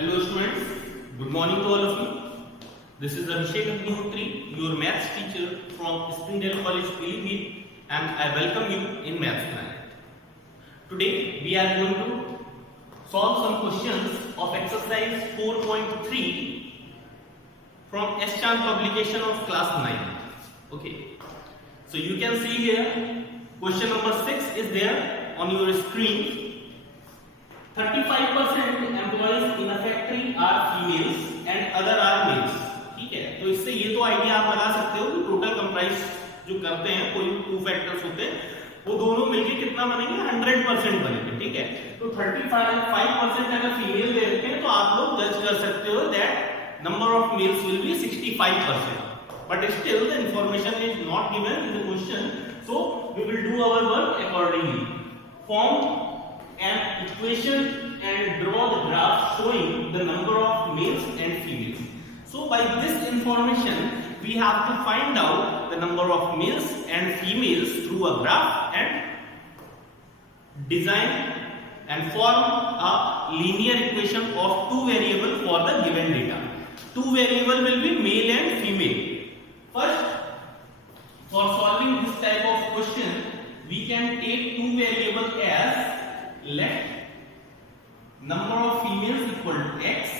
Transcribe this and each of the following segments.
Hello students, good morning to all of you. This is Abhishek Agnihotri, your maths teacher from Springdale College, Pilibhit, and I welcome you in Maths Planet. Today we are going to solve some questions of exercise 4.3 from S-Chan publication of class 9. Okay, so you can see here question number 6 is there on your screen. 35% employees in a factory are females and other are males. ठीक है, तो इससे ये तो idea आप लगा सकते हो कि टोटल कंप्राइज जो करते हैं कोई टू फैक्टर्स होते हैं वो दोनों मिलके कितना बनेंगे 100% बनेंगे. ठीक है, तो 35% अगर फीमेल दे रखे हैं तो आप लोग जज कर सकते हो that number of males will be 65%. But still the information is not given in the question, so we will do our work accordingly. Form an equation and draw the graph showing the number of males and females. So by this information we have to find out the number of males and females through a graph and design and form a linear equation of two variables for the given data. Two variables will be male and female. First, for solving this type of question we can take two variables as let number of females equal to x,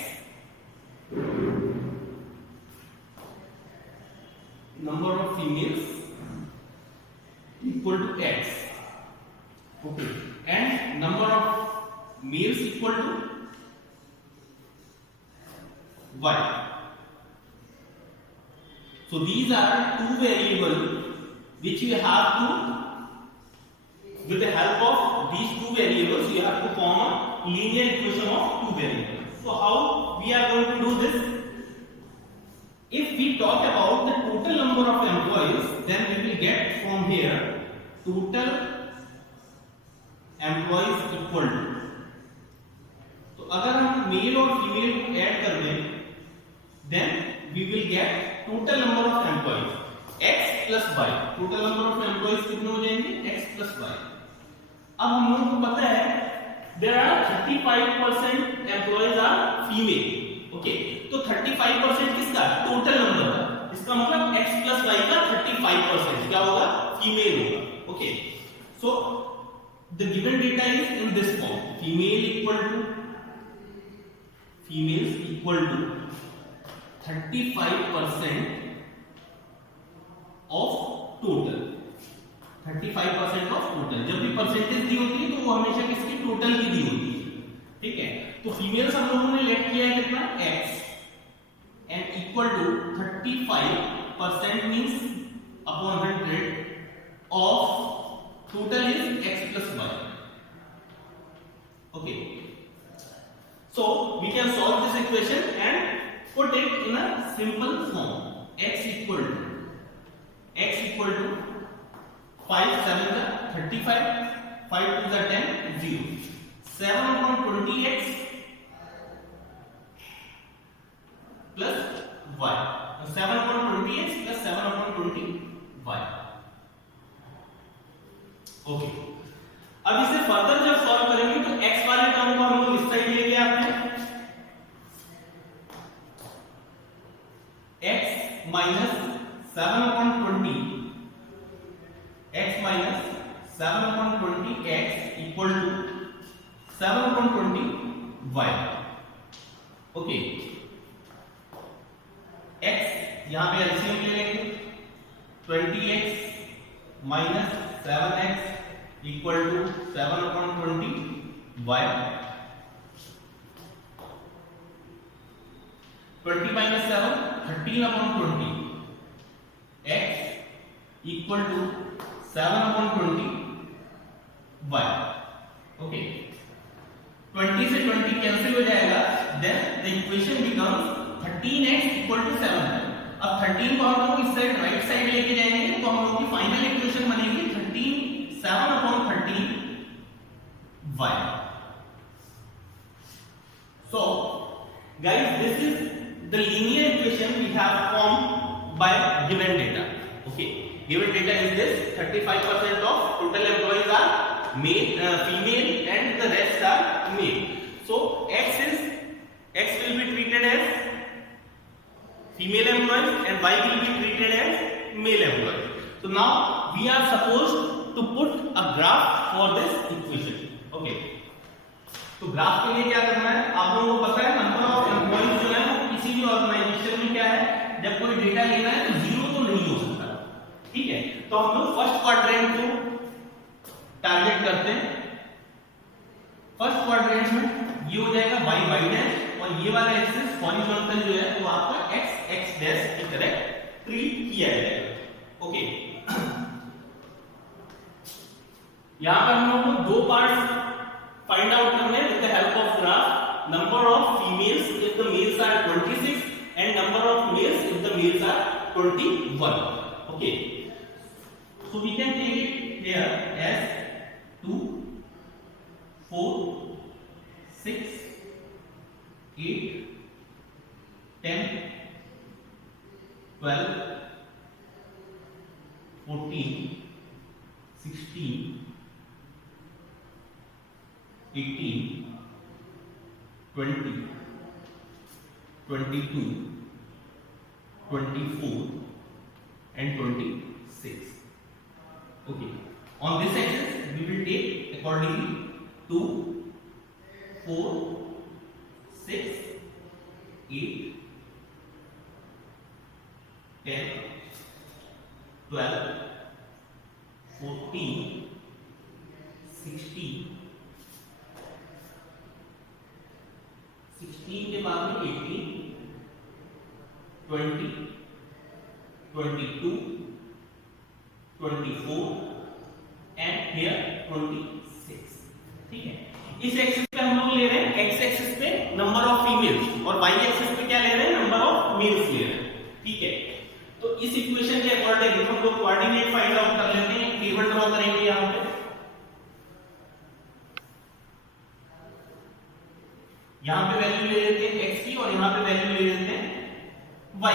number of females equal to x, okay, and number of males equal to y. So these are two variables which we have to, with the help of these two variables you have to form a linear equation of two variables. So how we are going to do this? If we talk about the total number of employees, then we will get from here total employees equal to, तो अगर हम mail और female को add कर दें then we will get total number of employees x plus y. total number of employees कितने हो जाएंगे x plus y. अब हम लोगों को पता है there are 35% employees are female. Okay, तो 35% किसका टोटल नंबर का, इसका मतलब x plus y का 35% क्या होगा फीमेल होगा. Okay, so the given data is in this form: females equal to 35% of total. 35% of total. जब भी परसेंटेज दी होती है तो वो हमेशा किसकी टोटल की दी होती है. ठीक है, तो फीमेल्स हम लोगों ने लेट किया है कितना x and equal to 35% means upon 100 of total is x plus y. Okay, so we can solve this equation and put it in a simple form. x equal to 5 7 का 35, 5 2 का 10, 0. 7 upon 20x plus y. 7 upon 20x plus 7 upon 20y. Okay, अब इसे further जब solve करेंगे तो x वाले term को हम लोग इस साइड लेके आते हैं. x minus 7 upon 20, x minus 7 upon 20x equal to 7 upon 20y. Okay, x यहां पे एलसीएम ले लेंगे. 20x minus 7x equal to 7 upon 20y. 20 minus 7 13 upon 20 x equal to 7 upon 20 y. ओके, 20 से 20 कैंसिल हो जाएगा. Then the equation becomes 13x equal to 7. अब 13 को हम लोग इस साइड राइट साइड लेके जाएंगे तो हम लोग की फाइनल इक्वेशन बनेगी 13 7 upon 13 y. So guys, this is the linear equation we have formed by given data. Okay, given data is this: 35% of total employees are female and the rest are male. So x female employees and y will be treated as male employees. So now we are supposed to put a graph for this equation. Okay, तो graph के लिए क्या करना है, आप लोगों को पता है नंबर ऑफ एम्प्लॉइज जो है वो किसी भी ऑर्गेनाइजेशन में क्या है, जब कोई डेटा लेना है तो जीरो तो नहीं हो सकता, ठीक है। तो हम लोग फर्स्ट क्वाड्रेंट को टारगेट करते हैं। फर्स्ट क्वाड्रेंट में ये हो जाएगा y डैश और ये वाला एक्सिस हॉरिजॉन्टल जो है वो आपका x डैश की तरह ट्रीट किया जाएगा। ओके, यहां पर हम लोग को दो पार्ट्स फाइंड आउट करने हैं with the help of graph. Number of females if the males are 26 and number of males if the males are 21। Okay, so we can take it here as 2 4 6 8 10 12 14 16 18 20 22 24 and 26. Okay, on this axis we will take accordingly 2 4 6 8 10 12 14 16 के बाद में 18 20 22 24 and here 26। ठीक है, इस axis पे हम लोग ले रहे हैं, एक्स एक्सिस पे नंबर ऑफ फीमेल्स और वाई एक्सिस पे क्या ले रहे हैं, नंबर ऑफ मेल्स ले रहे हैं। ठीक है, तो इस इक्वेशन के अकॉर्डिंग हम लोग कोऑर्डिनेट फाइंड आउट कर लेते हैं। टेबल ड्रॉ करेंगे यहां पे, यहां पे वैल्यू ले लेते हैं x की और यहां पे वैल्यू ले लेते हैं y।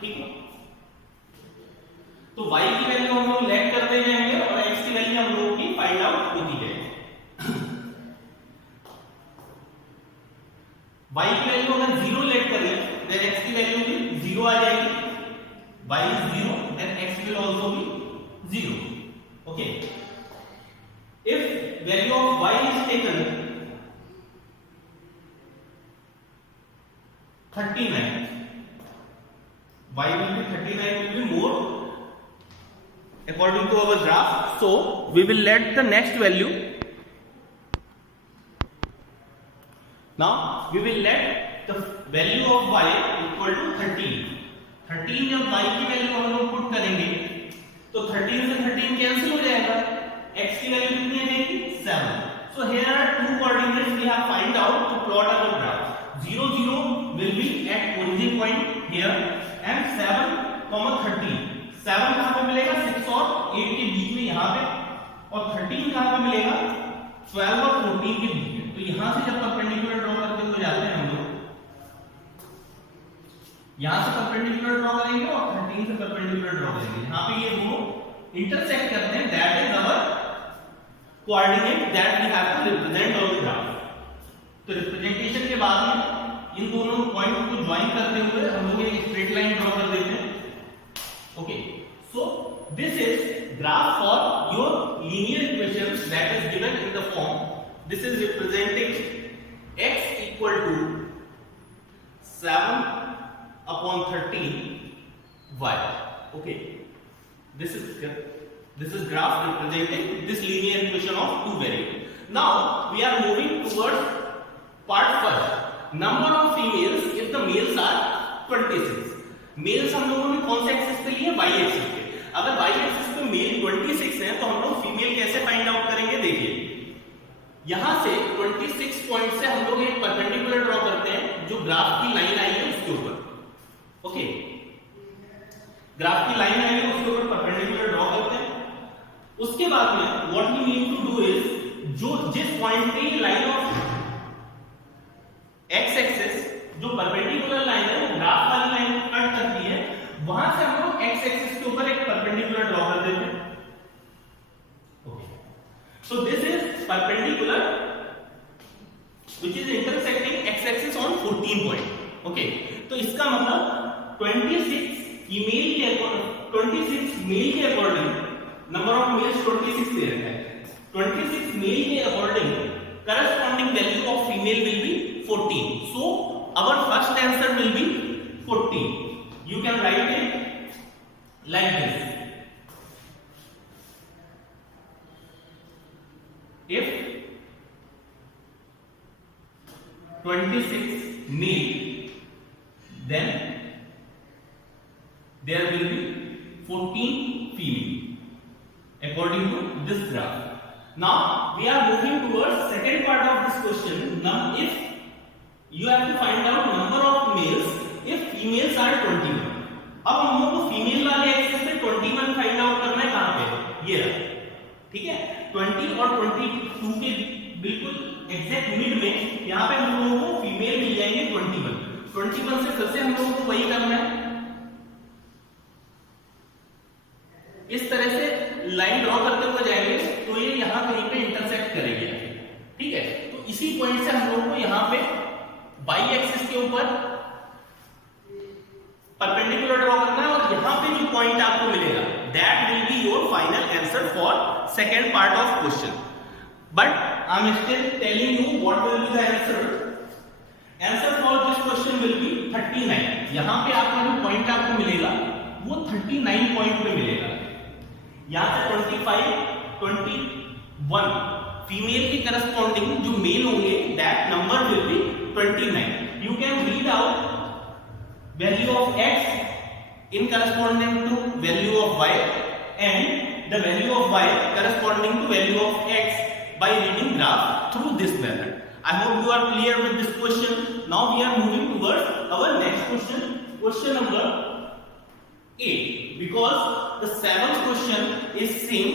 ठीक है, तो y की वैल्यू हम लोग लेट करते जाएंगे और x की वैल्यू हम लोगों की फाइंड आउट होती जाएगी। y की वैल्यू अगर 0 लेट करें देन x की वैल्यू भी 0 आ जाएगी। y is 0 then x will also be 0. Okay, if value of y is taken 39, y will be 39 will be more according to our graph, so we will let the next value, now we will let the value of y equal to 13 जब y की value हम लोग put करेंगे तो 13 से 13 cancel हो जाएगा, x की वैल्यू कितनी आ जाएगी 7। so here are two coordinates we have find out to plot our graph. 0 0 will be at origin point here and 7 13। 7 कहां पे मिलेगा, 6 और 8 के बीच में यहां पे, और 13 कहां पे मिलेगा, 12 और 14 के बीच में। तो यहां से जब परपेंडिकुलर ड्रॉ करते हुए जाते हैं हम लोग, यहां से परपेंडिकुलर ड्रॉ करेंगे और 13 से परपेंडिकुलर ड्रॉ करेंगे, यहां पे ये दोनों इंटरसेक्ट करते हैं, that is our coordinate that we have to represent on the graph. तो रिप्रेजेंटेशन के बाद में इन दोनों पॉइंट को ज्वाइन करते हुए हम लोग एक स्ट्रेट लाइन ड्रॉ कर देते हैं। Okay, so this is graph for your linear equation that is given in the form, this is representing x equal to 7 upon 13 y. Okay, this is graph representing this linear equation of two variables. Now we are moving towards part first, number of females if the males are 26. Mails हम लोगों ने कौन से axis पे लिए, y axis पे। अगर y axis पे मेल 26 है तो हम लोग फीमेल कैसे फाइंड आउट करेंगे, देखिए यहां से 26 पॉइंट से हम लोग एक परपेंडिकुलर ड्रॉ करते हैं जो ग्राफ की लाइन आई है उसके ऊपर। ओके, ग्राफ की लाइन आई है उसके ऊपर परपेंडिकुलर ड्रॉ करते हैं। उसके बाद में what we need to do is, जो जिस पॉइंट पे लाइन ऑफ एक्स एक्सिस जो परपेंडिकुलर लाइन है वो ग्राफ वाली लाइन को कट करती है, वहां से हम लोग एक्स एक्सिस के ऊपर एक परपेंडिकुलर ड्रॉ कर देते हैं। Okay, so this is perpendicular which is intersecting x axis on 14 point. Okay, तो इसका मतलब 26 फीमेल के 26 मेल के अकॉर्डिंग नंबर ऑफ मेल्स 26 दे रखा है, 26 मेल के according corresponding value of female will be 14. So our first answer will be 14. You can write it like this. If 26 male, then there will be 14 female according to this graph. Now we are moving towards second part of this question. Now if you have to find out number of males if females are 21. अब हम लोग को female वाले axis से 21 find out करना है कहां पे, ये रहा, ठीक है। 20 और 22 के बिल्कुल एग्जैक्ट मिड में यहां पे हम लोगों को फीमेल मिल जाएंगे 21 से फिर से हम लोगों को वही करना है, इस तरह से लाइन ड्रॉ करते हुए जाएंगे तो ये यहां कहीं पे इंटरसेक्ट करेगी, ठीक है। तो इसी पॉइंट से हम लोगों को यहां पे वाई एक्सिस के ऊपर परपेंडिकुलर ड्रॉ करना है और यहां पे जो पॉइंट आपको मिलेगा that will be your final answer for second part of question. But I am still telling you what will be the answer for this question will be 39. यहां पे आपका जो पॉइंट आपको मिलेगा वो 39 पॉइंट पे मिलेगा. यहां से 25 21 फीमेल के करस्पॉन्डिंग जो मेल होंगे that number will be 29. You can read out value of x in corresponding to value of y and the value of y corresponding to value of x by reading graph through this method. I hope you are clear with this question. Now we are moving towards our next question, question number 8, because the seventh question is same.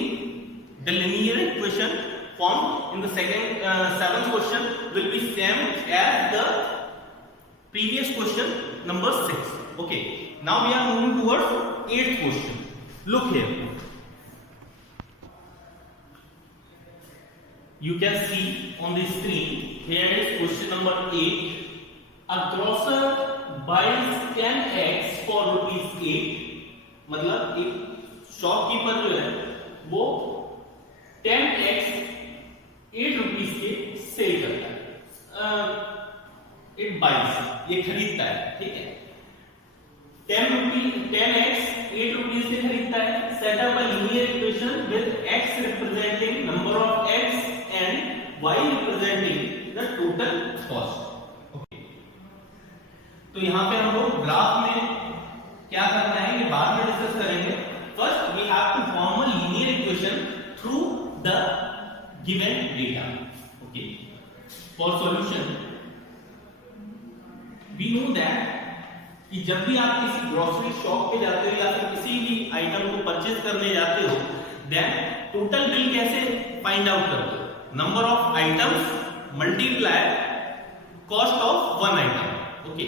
The linear equation formed in the seventh question will be same as the previous question number 6. Okay, now we are moving towards 8th question. Look here, you can see on the screen, here is question number 8. A grocer buys 10 eggs for ₹8. मतलब एक shopkeeper जो है वो 10 eggs 8 rupees के cell करता है. It buys, ये खरीदता है, ठीक है. 10 eggs 8 रुपीस के खरीदता है. Set up a linear equation with x representing number of eggs and y representing the total cost. Okay, तो यहां पे हम लोग ग्राफ में क्या करना है ये बाद में डिस्कस करेंगे. First we have to form a linear equation through the given data. Okay, for solution we know that कि जब भी आप किसी ग्रोसरी शॉप पे जाते हो या फिर किसी भी आइटम को परचेज करने जाते हो देन टोटल बिल कैसे फाइंड आउट करते हो. Number of items multiply cost of one item. Okay,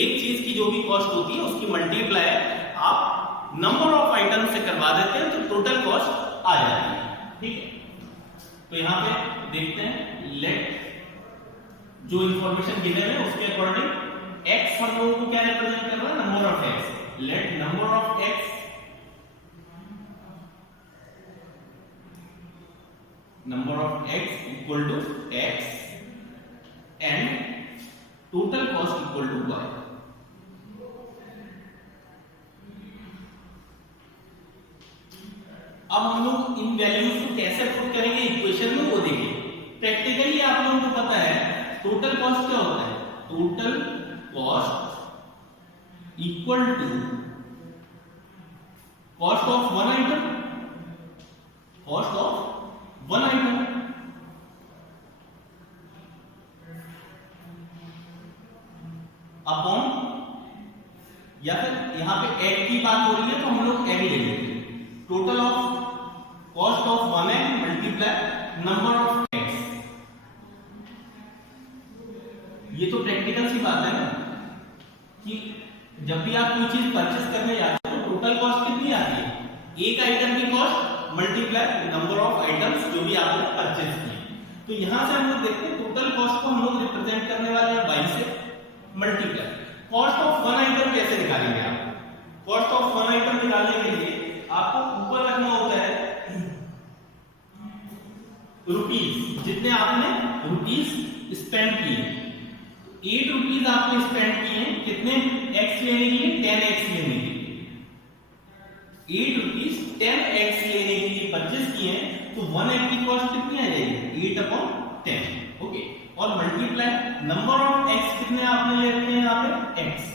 एक चीज की जो भी कॉस्ट होती है उसकी मल्टीप्लाई आप नंबर ऑफ आइटम से करवा देते हैं तो टोटल कॉस्ट आ जाती है, ठीक है. तो यहां पे देखते हैं, लेट जो इंफॉर्मेशन गिवन है उसके अकॉर्डिंग x हम लोगों को क्या रिप्रेजेंट कर रहा है, number of x. Let number of x equal to x and total cost equal to y. अब हम लोग इन वैल्यूज को कैसे पुट करेंगे इक्वेशन में वो देखेंगे. प्रैक्टिकली आप लोगों को पता है टोटल कॉस्ट क्या होता है. Total cost equal to cost of one item, cost of one item upon, या फिर यहां पे एग की बात हो रही है तो हम लोग एग ले लेंगे. Total of cost of one egg multiply number of eggs. ये तो प्रैक्टिकल सी बात है ना कि जब भी आप कोई चीज परचेस करने जाते हो तो टोटल कॉस्ट कितनी आती है, एक आइटम की cost multiply number of items जो भी आपने परचेस किए. तो यहां से हम लोग देखते हैं टोटल कॉस्ट को हम लोग रिप्रेजेंट करने वाले हैं y से multiply. Cost of one item कैसे निकालेंगे आप, कॉस्ट ऑफ वन आइटम निकालने के लिए आपको ऊपर रखना होता है रुपीस, जितने आपने रुपीस स्पेंड किए। 8 रुपीस आपने स्पेंड किए हैं कितने एक्स लेने के लिए, 10x लेने के लिए। 8 रुपीस 10x लेने के लिए परचेज किए हैं, तो 1x की कॉस्ट कितनी आ जाएगी, 8/10। ओके, और मल्टीप्लाई नंबर ऑफ x कितने आपने ले रखे हैं यहाँ पे x,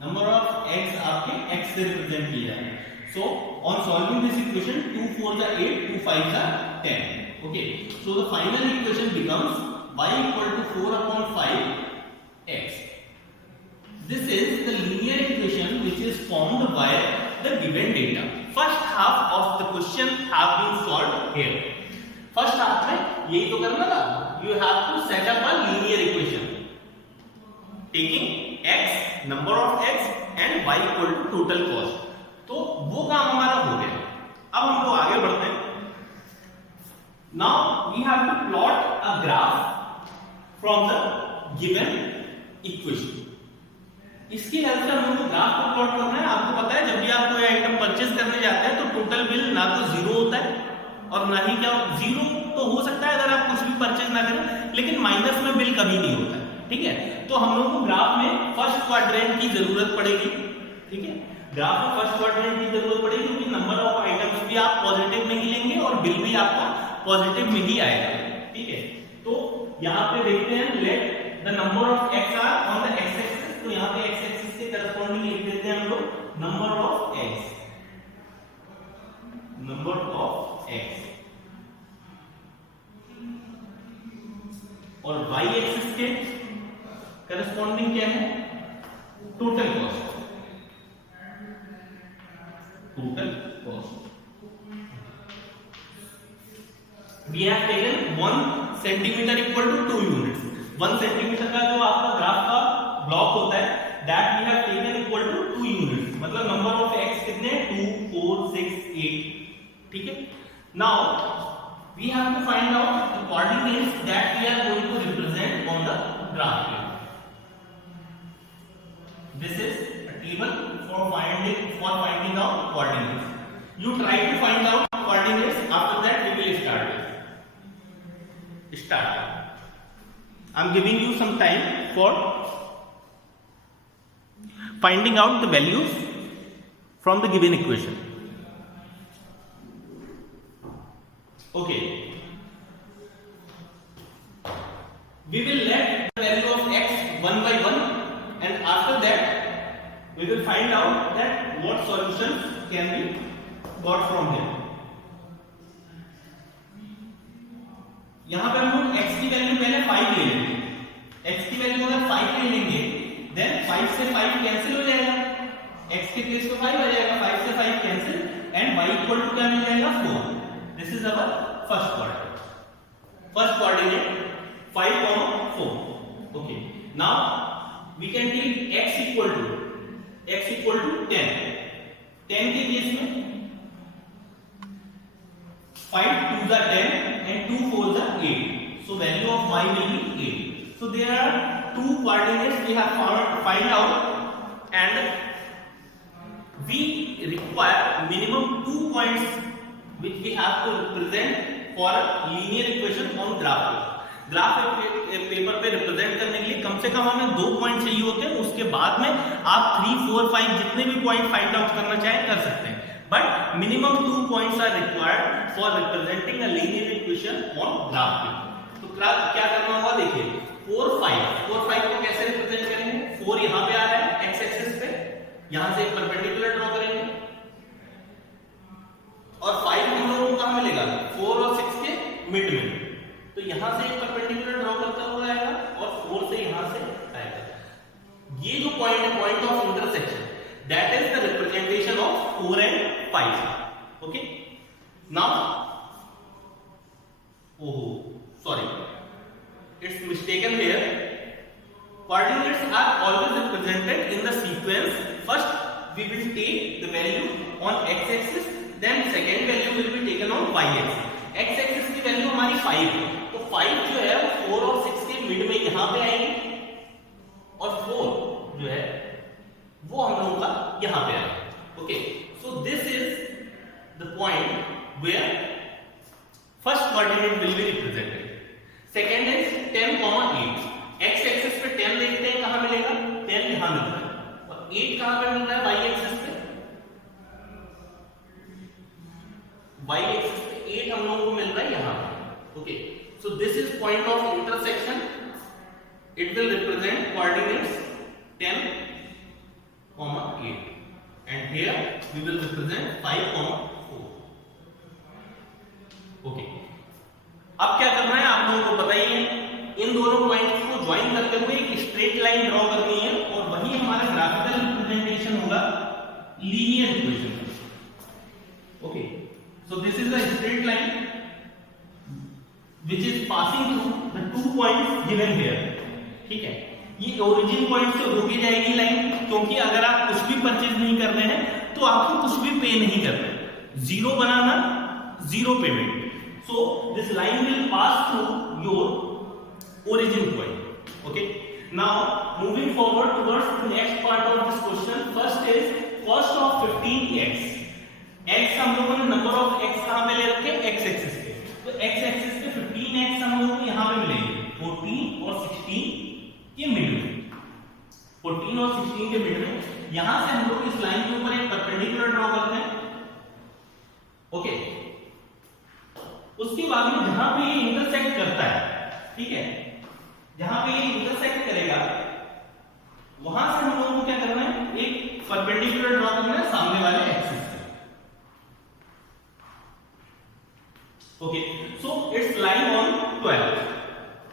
नंबर ऑफ x आपके x से रिप्रेजेंट किया है। So on solving this equation 2 4 8 2 5 10। Okay, so the final equation becomes y equal to 4/5 x. This is the linear equation which is formed by the given data. First half of the question have been solved here. First half में यही तो करना था, you have to set up a linear equation taking x, number of x and y equal to total cost. तो वो काम हमारा हो गया। अब हम लोग आगे बढ़ते हैं। Now we have to plot a graph from the given equation. इसकी हेल्प से हम लोग को ग्राफ को प्लॉट करना है। आपको पता है जब भी आप कोई आइटम परचेज करने जाते हैं तो टोटल बिल ना तो जीरो होता है और ना ही क्या, जीरो तो हो सकता है अगर आप कुछ भी परचेज ना करें, लेकिन माइनस में बिल कभी नहीं होता है। ठीक है, तो हम लोग को ग्राफ में फर्स्ट क्वाड्रेंट की जरूरत पड़ेगी। ठीक है, ग्राफ में फर्स्ट क्वाड्रेंट की जरूरत पड़ेगी क्योंकि नंबर ऑफ आइटम्स भी आप पॉजिटिव में ही लेंगे और बिल भी आपका पॉजिटिव में ही आएगा। ठीक है, तो यहाँ पे देखते हैं let the number of X are on the X axis. तो यहाँ पे एक्स एक्सिस के करस्पॉन्डिंग लिख देते हैं हम लोग number of X, number of X, और वाई एक्सिस के करस्पॉन्डिंग क्या है, total cost, total cost. We have taken 1 centimetre equal to 2 units. 1 centimetre का जो आपका ग्राफ का ब्लॉक होता है that we have taken equal to 2 units, मतलब नंबर ऑफ एक्स कितने 2 4 6 8। ठीक है, now we have to find out the coordinates that we are going to represent on the graph. This is a table for finding out coordinates. You try to find out coordinates, after that we will start. I'm giving you some time for finding out the values from the given equation. Okay, we will let the value of x one by one, and after that we will find out that what solutions can be got from here. यहां पर हम लोग x की value पहले 5 ले लेंगे। x की value अगर 5 ले लेंगे देन 5 से 5 कैंसिल हो जाएगा, x के प्लेस पे 5 आ जाएगा, 5 से 5 cancel and y equal to क्या मिल जाएगा 4। This is our first coordinate, first coordinate 5 4। Okay, now we can take x equal to 10। 10 के केस में 5 2 the 10 and 2 4 the 8. So value of y will be 8. So there are two coordinates we have find out, and we require minimum 2 points which we have to represent for a linear equation on graph. Graph paper पे represent करने के लिए कम से कम हमें 2 point चाहिए होते हैं। उसके बाद में आप 3 4 5 जितने भी पॉइंट फाइंड आउट करना चाहें कर सकते हैं, but minimum 2 points are required for representing a linear equation on graph paper. तो क्या करना होगा, देखिए 4 5 को कैसे रिप्रेजेंट करेंगे। 4 यहाँ पे आ रहा है x एक्सिस पे, यहाँ से एक परपेंडिकुलर ड्रॉ करेंगे, और 5 हम लोगों को कहाँ मिलेगा 4 और 6 के मिड में, तो यहाँ से एक परपेंडिकुलर ड्रॉ करता हुआ आएगा और 4 से यहाँ से आएगा। ये जो पॉइंट है, point of intersection, that is the representation of 4 and 5. Okay, now sorry, it's mistaken here. Coordinates are always represented in the sequence. First we will take the value on x axis, then second value will be taken on y axis. x axis की value हमारी 5 है, तो 5 जो है वो 4 और 6 के mid में यहाँ पे आएगी, और 4 जो है वो हम लोगों का यहाँ पे आएगा। Okay, so this is the point where first coordinate will be represented. Second is 10, 8. x axis पे 10 देखते हैं कहां मिलेगा, 10 यहां मिलता है, और 8 कहां पे मिल रहा है, y एक्सिस पे। y एक्सिस पे 8 हम लोगों को मिल रहा है यहां पे। Okay, so this is point of intersection. It will represent coordinates 10, 8. And here we will represent 5, 4. Okay. अब क्या करना है आप लोगों को पता ही है, इन दोनों पॉइंट्स को ज्वाइन करते हुए एक स्ट्रेट लाइन ड्रॉ करनी है, और वही हमारा ग्राफिकल रिप्रेजेंटेशन होगा linear equation. Okay, so this is the straight line which is passing through the 2 points given here. ठीक है, ये ओरिजिन पॉइंट से होके जाएगी लाइन, क्योंकि अगर आप कुछ भी परचेज नहीं कर रहे हैं तो आपको कुछ भी पे नहीं करना है. Zero banana, zero payment. So this line will pass through your origin point. Okay, now moving forward towards the next part of this question. First is cost of 15x. x हम लोगों ने नंबर ऑफ x कहां पे ले रखे, x axis पे. तो x axis पे 15x हम लोगों को यहां पे मिलेंगे 14 और 16 के मिड में. 14 और 16 के मिड में यहां से हम लोग इस लाइन के ऊपर एक परपेंडिकुलर ड्रॉ करते हैं. ओके, उसके बाद में जहां पे ये इंटरसेक्ट करता है, ठीक है, जहां पे ये इंटरसेक्ट करेगा वहां से हम लोगों को क्या करना है, एक परपेंडिकुलर ड्रॉ करना है सामने वाले एक्सिस पे. Okay, so it's lying on 12.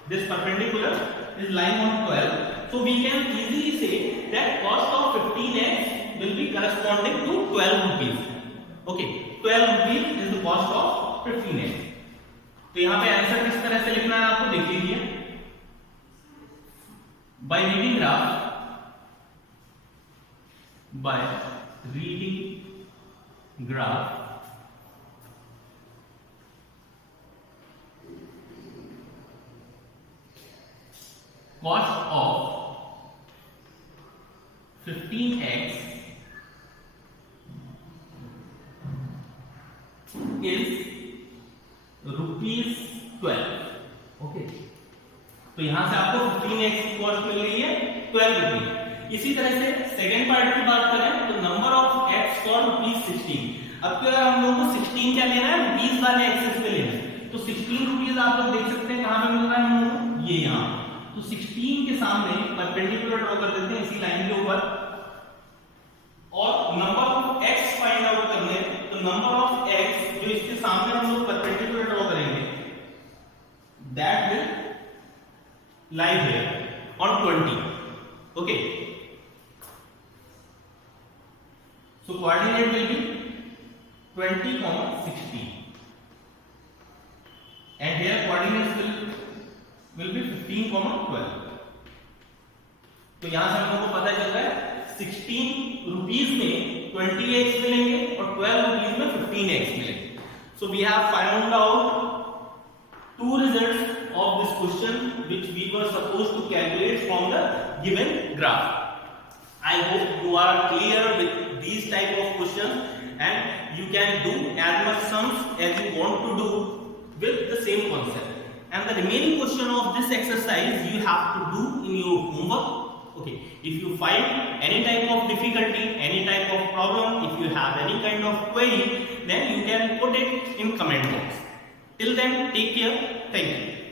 This perpendicular is lying on 12, so we can easily say that cost of 15x will be corresponding to 12 rupees. Okay, 12 rupees is the cost of 15x. तो यहां पे answer किस तरह से लिखना है आपको देख लीजिए. by reading graph cost of 15x is rupees 12. Okay, तो यहां से आपको 15x की कॉस्ट मिल रही है 12 रुपीज. इसी तरह से सेकेंड पार्ट की बात करें तो number of x for rupees 16. अब क्या हम लोगों को 16 क्या लेना है, रुपीज वाले एक्सिस पे लेना है. तो 16 रुपीज आप लोग देख सकते हैं कहां पे मिल रहा है हम लोगों को, ये यहां. तो 16 के सामने परपेंडिकुलर ड्रॉ कर देते हैं इसी लाइन के ऊपर, और number of x find out करने. तो नंबर ऑफ x जो इसके सामने हम लोग परपेंडिकुलर ड्रॉ करेंगे that will lie here on 20. Okay, so coordinate will be 20, 16 and here coordinates will be 15, 12. तो यहां से हम लोगों को पता चल रहा है 16 रुपीस में 20x मिलेंगे और 12 रुपीस में 15x मिलेंगे. So we have found out two results of this question which we were supposed to calculate from the given graph. I hope you are clear with these type of questions and you can do as much sums as you want to do with the same concept. And the remaining question of this exercise you have to do in your homework. Okay, if you find any type of difficulty, any type of problem, if you have any kind of query, then you can put it in comment box. Till then, take care. Thank you.